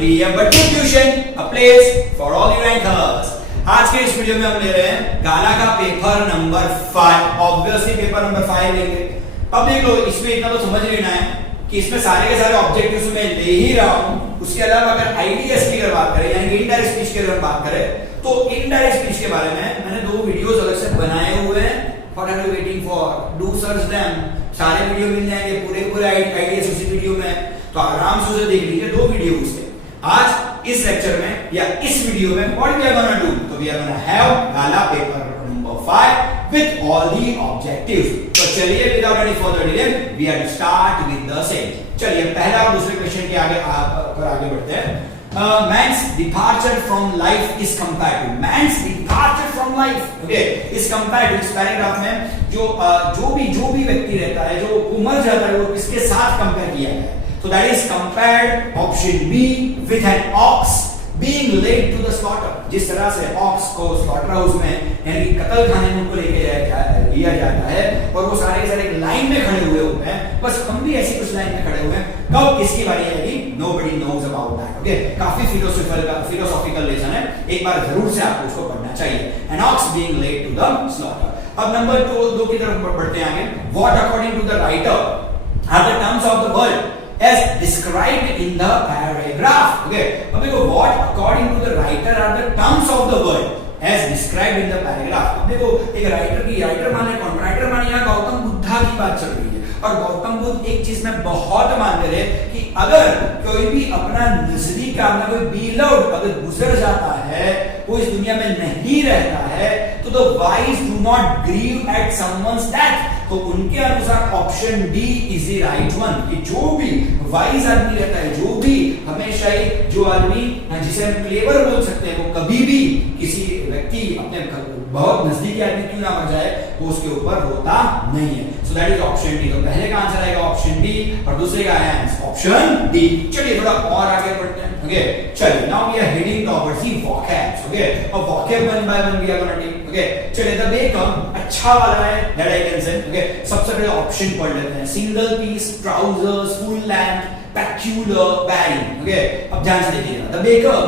DM but good tuition, a place for all you rankers. आज के इस video में हम ले रहे हैं गाला का paper number 5। Obviously paper number 5 लेंगे। अब देख लो, इसमें इतना तो समझ लेना है कि इसमें सारे के सारे ऑब्जेक्टिव्स मैं ले ही रहा हूं। उसके अलावा अगर आईडीएस की अगर बात करें यानी इनडायरेक्ट स्पीच की अगर बात करें तो इनडायरेक्ट स्पीच के बारे में मैंने 2 वीडियोस अलग से बनाए हुए हैं। What are you waiting for? Do search them. सारे वीडियो मिल जाएंगे पूरे आईडीएस उसी वीडियो में, तो आराम से उसे देख लीजिए। 2 वीडियो से आज इस लेक्चर में या इस वीडियो में what we are gonna do, तो we are gonna have Gala paper number 5 with all the objectives. तो चलिए without any further delay we are to start with the same. चलिए पहला और दूसरे क्वेश्चन के आगे बढ़ते हैं। man's departure from life is compared to man's departure from life, okay, is compared to इस पैराग्राफ में जो भी व्यक्ति रहता है, जो मर जाता है, वो किसके साथ कंपेयर किया गया है? So that is compared option B with an ox being led to the slaughter। जिस तरह से ऑक्स को स्लॉटर हाउस में यानी कत्ल खाने में उनको लेके लिया जाता है और वो सारे एक लाइन में खड़े हुए होते हैं, बस हम भी ऐसी कुछ लाइन में खड़े हुए हैं। कब किसकी बारी आएगी? Nobody knows about that, okay? काफी फिलोसॉफिकल लेसन है, एक बार जरूर से आपको उसको पढ़ना चाहिए। An ox being led to the slaughter। अब नंबर 2 की तरफ बढ़ते हैं आगे। What according to the writer are the terms of the world as described in the paragraph, okay? अब देखो, what according to the writer are the terms of the world as described in the paragraph। अब देखो, एक writer माने कौन? Writer माने यहाँ गौतम बुद्धा की बात चल रही है और गौतम बुद्ध एक चीज में बहुत मानते रहे कि अगर कोई भी अपना नजदीक का अपना कोई बिलव्ड अगर गुजर जाता है, वो इस दुनिया में नहीं रहता है, तो the wise do not grieve at someone's death. तो उनके अनुसार option D is the right one कि जो भी वाइज आदमी रहता है, जो भी हमेशा ही जो आदमी जिसे हम क्लेवर बोल सकते हैं, वो कभी भी किसी व्यक्ति अपने बहुत नजदीकी आदमी क्यों ना मर जाए, वो उसके ऊपर होता नहीं है। So that is option D. तो पहले का आंसर आएगा ऑप्शन डी और दूसरे का आंसर ऑप्शन डी। चलिए थोड़ा और आगे बढ़ते हैं, ओके? चलिए now we are heading towards the vocabs, okay? अब vocab one by one we are gonna take, okay? चलिए द बेकम अच्छा वाला है that I can say, okay? सबसे पहले ऑप्शन पढ़ लेते हैं। Single piece, trousers, full length, peculiar, varying, okay? अब ध्यान से देखिएगा। The baker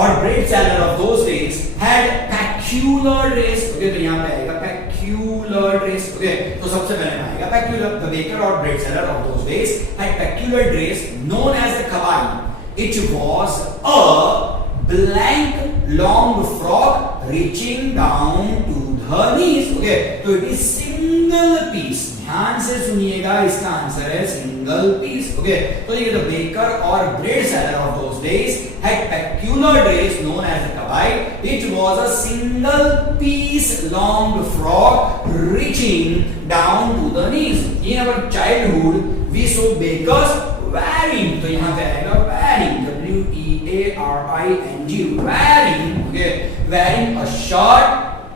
or bread seller of those days had peculiar dress, okay? तो यहाँ पे आएगा peculiar dress, okay? तो सबसे पहले आएगा peculiar। The baker or bread seller of those days had peculiar dress known as the kabai। It was a blank long frock reaching down to the knees, okay? तो it is single piece। ध्यान से सुनिएगा, इसका answer है single piece, okay? तो ये the baker और bread seller of those days had peculiar dress known as the kabai. It was a single piece long frock reaching down to the knees. In our childhood we saw bakers wearing, तो यहां पे आएगा wearing, WEARING, wearing, okay? Wearing a shirt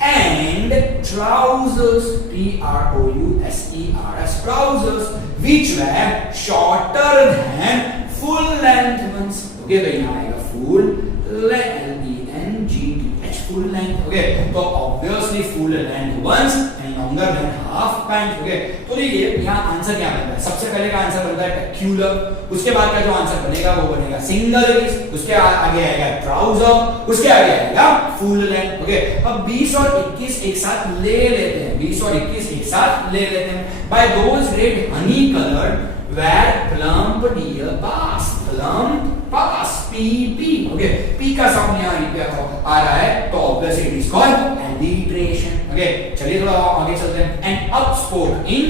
and trousers, TROUSERS, trousers which were shorter than full length ones, okay? तो यहाँ आएगा full LENGTH, full length, okay? तो obviously full length ones and longer than half pant, okay? तो देखिए यहाँ answer क्या बनता है? सबसे पहले का आंसर बनता है peculiar, उसके बाद का जो आंसर बनेगा वो बनेगा सिंगल पीस, उसके आगे आएगा ट्राउजर, उसके आगे आएगा फुल लेंथ, ओके? अब 20 और 21 एक साथ ले लेते हैं, 20 और 21 एक साथ ले लेते हैं। By those red honey colored were plump deer pass, plump pass, PP, okay? P का साउंड यहाँ आ रहा है, तो obviously it is called alliteration, okay? चलिए थोड़ा आगे चलते हैं। And up spoke in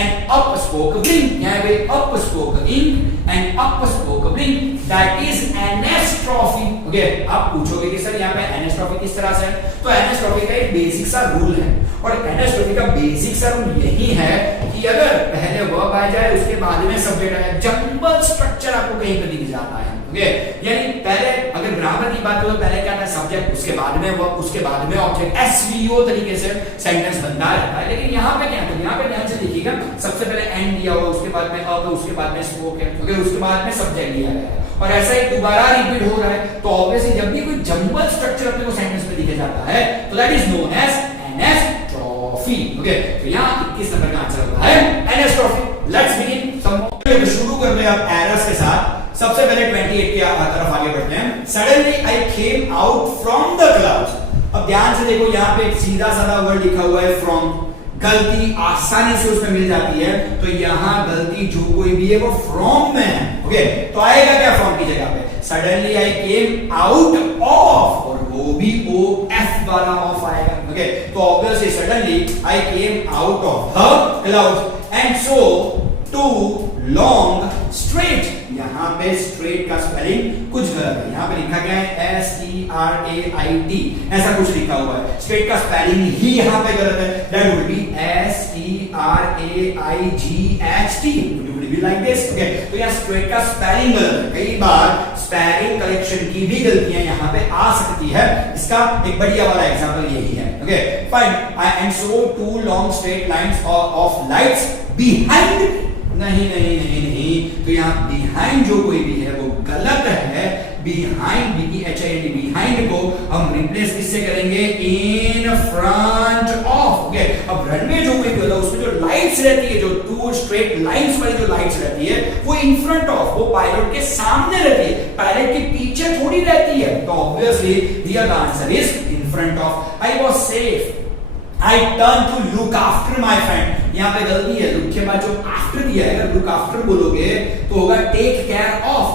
and up spoke blink, यहाँ पे up spoke ink and up spoke blink, that is anastrophe, okay? आप पूछोगे कि सर यहाँ पे एनास्ट्रॉफी किस तरह से है? तो एनास्ट्रॉफी का एक बेसिक सा रूल है और एनास्ट्रॉफी का बेसिक सा रूल यही है कि अगर पहले वर्ब आ जाए उसके बाद में सब्जेक्ट आ जाए, जंबल स्ट्रक्चर आपको कहीं पे दिख जाता है, ओके? यानी पहले अगर ग्रामर की बात करो, पहले क्या था? सब्जेक्ट, उसके बाद में वर्ब, उसके बाद में ऑब्जेक्ट, एसवीओ तरीके से सेंटेंस बनता रहता है। लेकिन यहाँ पे क्या है? यहाँ पे ध्यान से देखिएगा, सबसे पहले एंड दिया हुआ, उसके बाद में अब, उसके बाद में स्पोक है, ओके? उसके बाद में सब्जेक्ट दिया गया है और ऐसा ही दोबारा रिपीट हो रहा है। तो ऑब्वियसली जब भी कोई जंबल स्ट्रक्चर अपने को सेंटेंस में दिखे जाता है तो that is known as anastrophe, okay? तो यहाँ 21 नंबर का आंसर होता है एनास्ट्रॉफी। Let's begin. शुरू करते हैं अब एरर्स के साथ। सबसे पहले 28 के came out from the clouds. अब ध्यान से देखो, यहाँ पे एक सीधा साधा वर्ड लिखा हुआ है from. गलती आसानी से उसमें मिल जाती है, तो यहाँ गलती जो कोई भी है वो from में है. ओके, तो आएगा क्या from की जगह पे? Suddenly I came out of, और वो भी o f वाला ऑफ आएगा. ओके, तो obviously suddenly I came out of the clouds and so two long straight. यहाँ पे straight का स्पेलिंग कुछ गलत है. यहाँ पे लिखा गया है S-T-R-A-I-T, ऐसा कुछ लिखा हुआ है. straight का स्पेलिंग ही यहाँ पे गलत है. That would be S-T-R-A-I-G-H-T. It would be like this. Okay, तो यहाँ straight का स्पेलिंग गलत है. कई बार स्पेलिंग कलेक्शन की भी गलतियां यहाँ पे आ सकती है. इसका एक बढ़िया वाला एग्जांपल यही है. Okay, fine. And so two long straight lines of lights behind. नहीं नहीं नहीं नहीं, तो यहाँ behind जो कोई भी है वो गलत है. behind, B-E-H-I-N-D, behind को हम रिप्लेस किससे करेंगे? in front of. ओके, अब रनवे जो कोई भी होता है उसमें जो लाइट्स रहती है, जो टू स्ट्रेट लाइंस वाली जो लाइट्स रहती है, वो इन फ्रंट ऑफ, वो पायलट के सामने रहती है, पायलट के पीछे थोड़ी रहती है. तो obviously here the answer is in front of. I was safe. I turn to look after my friend. यहाँ पे गलती है, लुक के बाद जो आफ्टर दिया है, अगर लुक आफ्टर बोलोगे तो होगा टेक केयर ऑफ.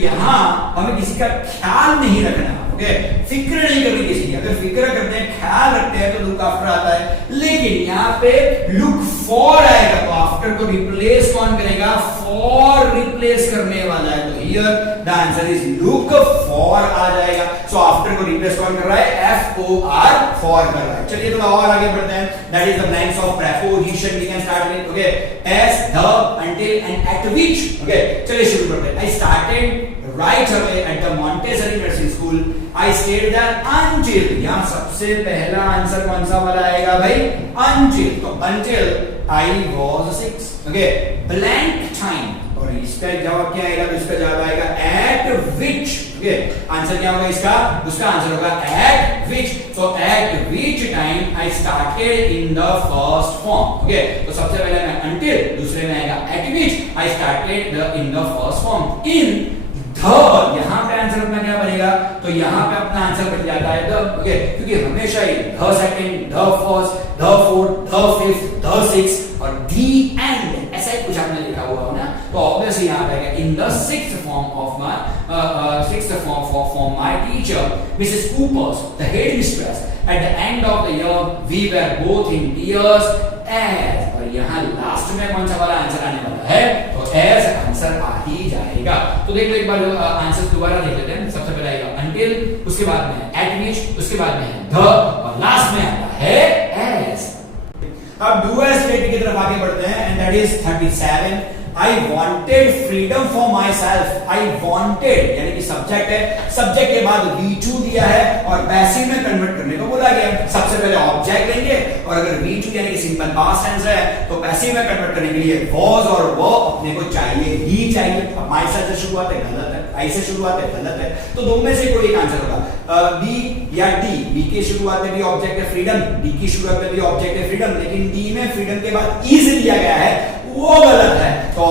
यहाँ हमें किसी का ख्याल नहीं रखना. ओके, फिक्र नहीं करनी किसी की. अगर फिक्र करते हैं, ख्याल रखते हैं तो लुक आफ्टर आता है. लेकिन यहाँ पे लुक फॉर आएगा, तो आफ्टर को रिप्लेस कौन करेगा? फॉर रिप्लेस करने वाला है. तो here the answer is look for आ जाएगा. सो आफ्टर को रिप्लेस कौन कर रहा है? F-O-R, फॉर कर रहा है. चलिए थोड़ा और आगे बढ़ते हैं. That is the blanks of preposition. We can start with okay as, the, until and at which. Okay, चलिए शुरू करते हैं. I started right away at the Montessori Nursing School. I stayed there until. यहाँ सबसे पहला answer कौन सा वाला आएगा भाई? Until. तो until I was 6. Okay, blank time. और इसका जवाब क्या आएगा? तो इसका जवाब आएगा at which. ओके, आंसर क्या होगा इसका? उसका आंसर होगा at which. So at which time I started in the first form. Okay, तो सबसे पहले मैं until, दूसरे में आएगा at which I started in the first form. In the, यहाँ पे आंसर अपना क्या बनेगा? तो यहाँ पे अपना आंसर बन जाता है the. ओके, क्योंकि हमेशा ही the second, the first, the fourth, the fifth, the sixth और the end ऐसा ही कुछ आपने लिखा हुआ है ना. तो ऑब्वियसली यहाँ पे आएगा in the sixth form of my my teacher Mrs. Cooper's, the headmistress. At the end of the year we were both in tears as. और यहाँ लास्ट में कौन सा वाला आंसर आने वाला है? तो as आंसर आ ही जाएगा. तो देख लो एक बार आंसर दोबारा देख लेते हैं. सबसे पहले आएगा until, उसके बाद में है at which, उसके बाद में है the और लास्ट में आता है as. अब डुअल स्टेटमेंट की तरफ आगे बढ़ते हैं and that is 37. I wanted freedom for myself. I wanted यानी कि सब्जेक्ट है, सब्जेक्ट के बाद V2 दिया है और पैसिव में कन्वर्ट करने को बोला गया. सबसे पहले ऑब्जेक्ट लेंगे और अगर V2 यानी कि सिंपल पास्ट टेंस है तो पैसिव में कन्वर्ट करने के लिए was और वो अपने को चाहिए ही चाहिए. अब myself से शुरुआत है, गलत है. I से शुरुआत है, गलत है. तो दो में से कोई एक आंसर होगा. B या D. B की शुरुआत में भी ऑब्जेक्ट है फ्रीडम, D की शुरुआत में भी ऑब्जेक्ट है फ्रीडम, लेकिन D में फ्रीडम के बाद E से दिया गया है, वो गलत है. तो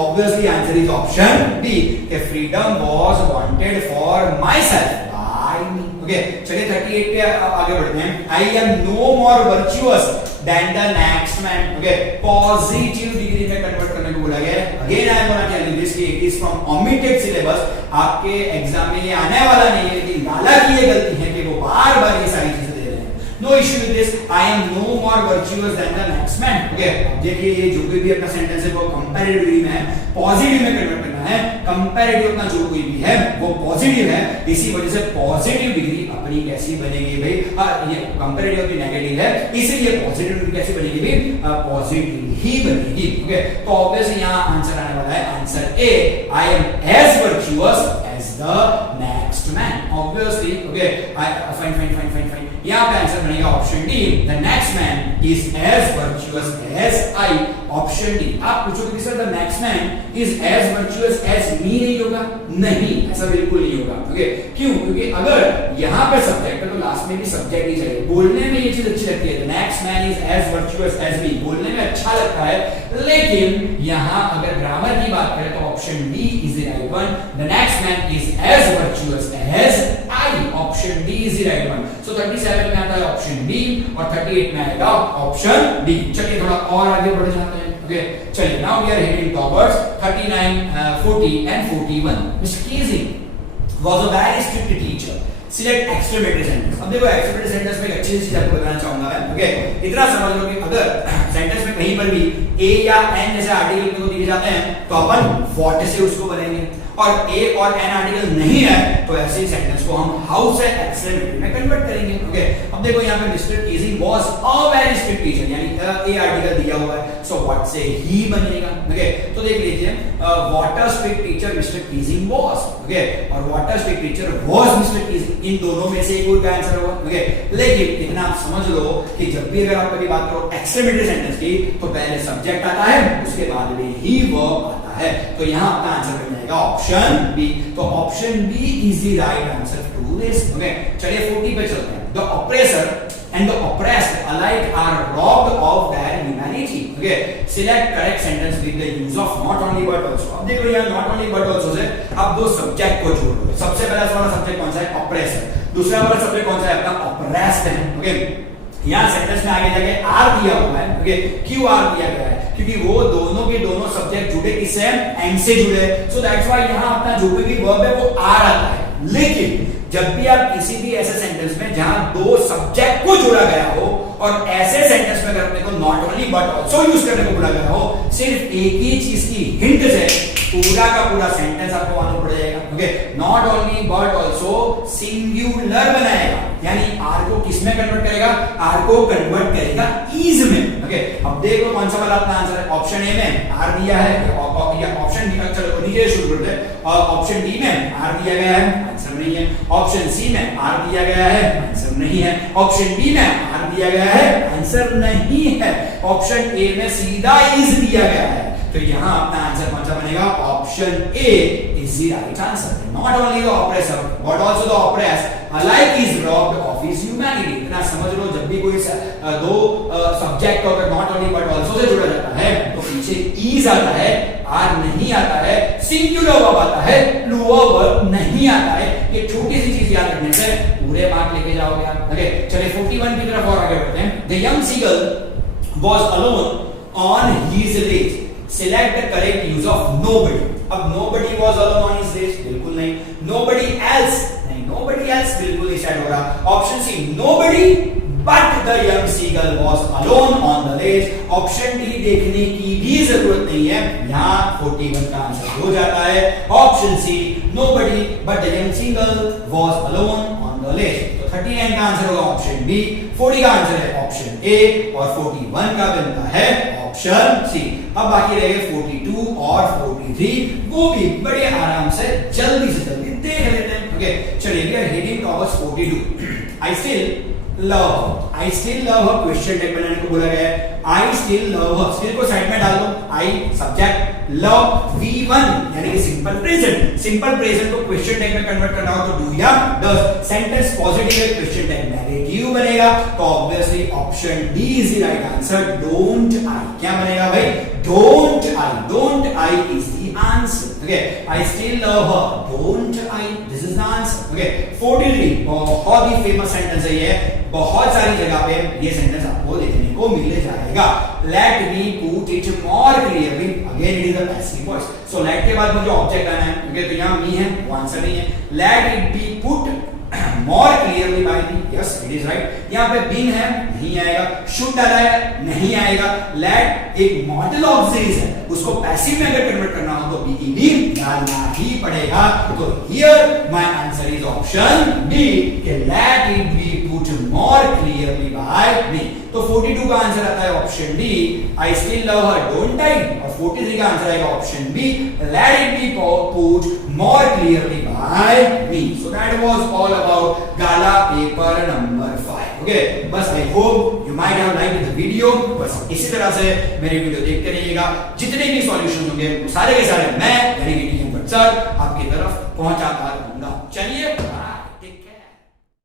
obviously answer is option D कि freedom was wanted for myself by me. Okay, चलिए 38 पे आगे बढ़ते हैं. I am no more virtuous than the next man. Okay, positive degree में कन्वर्ट करने को बोला गया है. Again I am gonna tell you this कि it is from omitted syllabus. आपके एग्जाम में ये आने वाला नहीं है, लेकिन हालांकि ये गलती है कि वो बार-बार ये सारी चीजें. No issue with this. I am no more virtuous than the next man. Okay, देखिए ये जो कोई भी अपना सेंटेंस है वो कंपैरेटिव डिग्री में है, पॉजिटिव में कन्वर्ट करना है. कंपैरेटिव अपना जो कोई भी है वो पॉजिटिव है, इसी वजह से पॉजिटिव डिग्री अपनी कैसी बनेगी भाई? ये कंपैरेटिव की नेगेटिव है, इसलिए पॉजिटिव डिग्री कैसी बनेगी भाई? पॉजिटिव ही बनेगी. ओके, तो ऑब्वियसली यहाँ आंसर आने वाला है answer A. I am as virtuous as the next man. Obviously okay, fine. यहाँ पे आंसर बनेगा option D. The next man is as virtuous as I. Option D. आप पूछोगे sir the next man is as virtuous as me, नहीं होगा. नहीं, ऐसा बिल्कुल नहीं होगा. ओके, क्यों? क्योंकि अगर यहाँ पे सब्जेक्ट है तो लास्ट में भी सब्जेक्ट ही चाहिए. बोलने में ये चीज अच्छी लगती है, the next man is as virtuous as me, बोलने में अच्छा लगता है. लेकिन यहाँ अगर ग्रामर की बात करें तो option D is the right one. The next man is as virtuous as I. I, option D is the right one. So 37 में आता है ऑप्शन बी और 38 में आएगा ऑप्शन डी। चलिए थोड़ा और आगे बढ़ जाते हैं। ओके चलिए, now we are heading towards 39, 40 and 41। Mister KG was a very strict teacher. Select exclamatory sentence. अब देखो exclamatory sentence में एक अच्छी चीज आपको बताना चाहूंगा मैं। ओके इतना समझ लो कि अगर सेंटेंस में कहीं पर भी a या n जैसे आर्टिकल को दिए जाते हैं तो अपन what से उसको बनाएंगे, और a और n आर्टिकल नहीं है तो ऐसे सेंटेंस को हम how से exclamatory में कन्वर्ट करेंगे। ओके अब देखो यहाँ पे mister KG was a very strict teacher, यानी a आर्टिकल दिया हुआ है, सो what से ही बनेगा। ओके तो देख लीजिए, what a strict teacher mister KG was। Okay और what a strict teacher was mister KG, इन दोनों में से कोई का आंसर होगा। ओके लेकिन इतना आप समझ लो कि जब भी अगर आप कभी बात करो एक्सक्लेमेटरी सेंटेंस की तो पहले सब्जेक्ट आता है, उसके बाद में ही वर्ब आता है। तो यहाँ आपका आंसर बन जाएगा ऑप्शन बी। तो option B is the right answer to this. Okay चलिए 40 पे चलते हैं। The oppressor and the oppressed alike are robbed of their humanity. Okay, select correct sentence with the use of not only but also. अब देखो यहाँ not only but also से अब दो सब्जेक्ट को जोड़ दो। सबसे पहला वाला सब्जेक्ट कौन सा है? ऑपरेसर। दूसरा वाला सब्जेक्ट कौन सा है? अपना ऑपरेस्ड है। ओके यहाँ सेंटेंस में आगे जाके आर दिया हुआ है। ओके क्यों आर दिया गया है? क्योंकि वो दोनों के दोनों सब्जेक्ट जुड़े किससे हैं? एंड से जुड़े। सो दैट्स व्हाई यहाँ अपना जो भी वर्ब है वो आर आता है। लेकिन जब भी आप किसी भी ऐसे सेंटेंस में जहां दो सब्जेक्ट को जोड़ा गया हो और ऐसे सेंटेंस में अगर अपने को not only but also use करने को बोला गया हो, सिर्फ एक ही चीज की हिंट से पूरा का पूरा सेंटेंस आपको मालूम पड़ जाएगा। Okay not only but also singular बनाएगा, यानी आर को किस में कन्वर्ट करेगा? आर को कन्वर्ट करेगा इज में। ओके अब देखो कौन सा वाला अपना आंसर है। ऑप्शन ए में आर दिया है या ऑप्शन बी, चलो नीचे शुरू करते हैं। और ऑप्शन डी में आर दिया गया है, आंसर नहीं है। ऑप्शन सी में आर दिया गया है, आंसर नहीं है। ऑप्शन डी में आर दिया गया है, आंसर नहीं है। ऑप्शन ए में सीधा इज दिया गया है, तो यहां अपना आंसर कौन सा बनेगा? Option A is the right answer. Not only the oppressor but also the oppressed alike is robbed of his humanity। इतना समझ लो, जब भी कोई दो सब्जेक्ट को अगर not only but also say जोड़ा जाता है तो पीछे इज आता है, आर नहीं आता है, सिंगुलर वर्ब आता है, प्लूरल वर्ब नहीं आता है। ये छोटी सी चीज याद रखने से पूरे मार्क लेके जाओगे आप। ओके चलिए 41 की तरफ और आगे बढ़ते हैं। The young seagull was alone on his ledge। Select the correct use of nobody। अब nobody was alone on his ledge, बिल्कुल नहीं। nobody else नहीं, nobody else बिल्कुल नहीं सेट हो रहा। Option C nobody but the young seagull was alone on the ledge। Option D देखने की भी जरूरत नहीं है, यहाँ 41 का आंसर हो जाता है option C nobody but the young seagull was alone on the ledge। तो 39 का आंसर होगा ऑप्शन बी, 40 का आंसर है ऑप्शन ए और 41 का बनता है ऑप्शन सी। अब बाकी रह गए 42 और 43, वो भी बड़े आराम से जल्दी से जल्दी देख लेते हैं। ओके चलिए we are heading towards 42। I still love her question tag बनाने को बोला गया है। I still love her, still को साइड में डाल दो, आई सब्जेक्ट, लव V1 यानी कि सिंपल प्रेजेंट। सिंपल प्रेजेंट को क्वेश्चन टैग में कन्वर्ट करना हो तो डू या डज। सेंटेंस पॉजिटिव है, क्वेश्चन टैग नेगेटिव बनेगा, तो obviously option D is the right answer. Don't I क्या बनेगा भाई? Don't I. Don't I is the answer. Okay I still love her, don't I, this is the answer. Okay 43 बहुत ही famous sentence है ये, बहुत सारी जगह पे ये सेंटेंस आपको देखने को मिल जाएगा। Let me put it more clearly, again it is a passive voice. So let के बाद मुझे ऑब्जेक्ट आना है, क्योंकि तो यहां मी है, वो आंसर नहीं है। Let it be put more clearly by me, yes it is right. यहां पे बीन है, नहीं आएगा। शुड डाला है, नहीं आएगा। लेट एक मॉडल ऑक्सिलरीज है, उसको पैसिव में अगर कन्वर्ट करना हो तो बीईडी डालना ही पड़ेगा। तो here my answer is option B कि let it be put more clearly by me. तो 42 का आंसर आता है option D, I still love her, don't I. और 43 का आंसर आएगा option B, let it be put more clearly by me. So that was all about Gala paper number 5। Okay बस I hope you might have liked the video. बस इसी तरह से मेरी video देखते रहिएगा, जितने भी सॉल्यूशन होंगे सारे के सारे मैं यानी कि सर आपकी तरफ पहुंचाता रहूंगा। चलिए